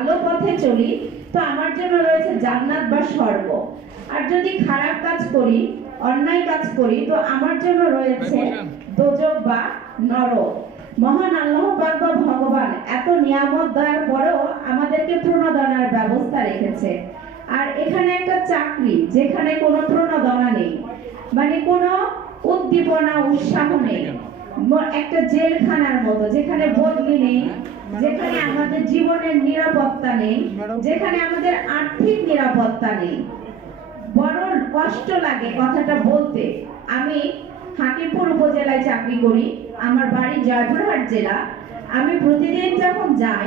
ভালো পথে চলি তো আমার জন্য রয়েছে জান্নাত বা স্বর্গ। আর যদি খারাপ কাজ করি অন্যায় কাজ করি তো আমার জন্য রয়েছে দোজক বা নরক। মহান আল্লাহ পাক বা ভগবান এত নিয়ামত দেওয়ার পরেও আমাদেরকে প্রণোদনার ব্যবস্থা রেখেছে। আর এখানে একটা চাকরি যেখানে কোনো প্রণোদনা নেই। মানে কোনো উদ্দীপনা উৎসাহ নেই। একটা জেলখানার মতো যেখানে নেই যেখানে আমাদের জীবনের নিরাপত্তা নেই যেখানে আমাদের আর্থিক নিরাপত্তা নেই। বড় কষ্ট লাগে কথাটা বলতে। আমি হাকিমপুর উপজেলায় চাকরি করি আমার বাড়ি জয়পুরহাট জেলা। আমি প্রতিদিন যখন যাই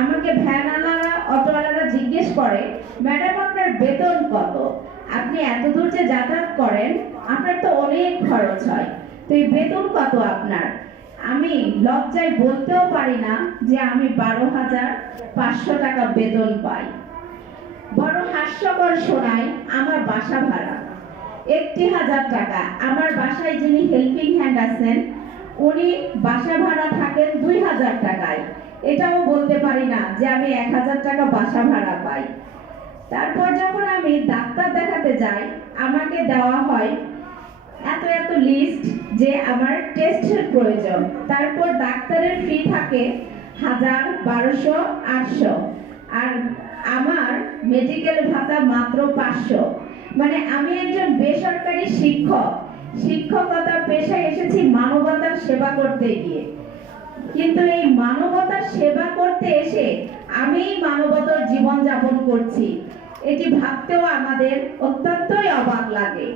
আমাকে ভ্যান ভ্যানওয়ালারা অটোওয়ালারা জিজ্ঞেস করে ম্যাডাম আপনার বেতন কত? আপনি এত দূর যে যাতায়াত করেন আপনার তো অনেক খরচ হয়। তো এই বেতন কত আপনার? আমি লজ্জায় বলতেও পারি না যে আমি বারো হাজার পাঁচশো টাকা বেতন পাই। বড় হাস্যকর শোনায় আমার বাসা ভাড়া। একটি হাজার টাকা। আমার বাসায় যিনি হেল্পিং হ্যান্ড আছেন, উনি বাসা ভাড়া থাকেন দুই হাজার টাকায়। এটাও বলতে পারি না যে আমি এক হাজার টাকা বাসা ভাড়া পাই। তারপর যখন আমি ডাক্তার দেখাতে যাই, আমাকে দেওয়া হয় এত এত লিস্ট যে আমার টেস্টের প্রয়োজন। তারপর ডাক্তারের ফি থাকে হাজার বারোশো আটশো। আর আমার মেডিকেল ভাতা মাত্র পাঁচশো। মানে আমি একজন বেসরকারি শিক্ষক। শিক্ষকতা পেশায় এসেছি মানবতার সেবা করতে গিয়ে। কিন্তু এই মানবতার সেবা করতে এসে আমি মানবতার জীবন যাপন করছি। এটি ভাবতেও আমাদের অত্যন্তই অবাক লাগে।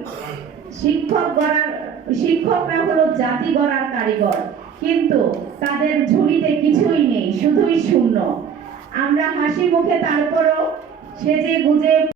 শিক্ষক গড়ার, শিক্ষকরা হলো জাতি গড়ার কারিগর। কিন্তু তাদের ঝুলিতে কিছুই নেই, শুধুই শূন্য। আমরা হাসি মুখে তারপরও সেজে গুজে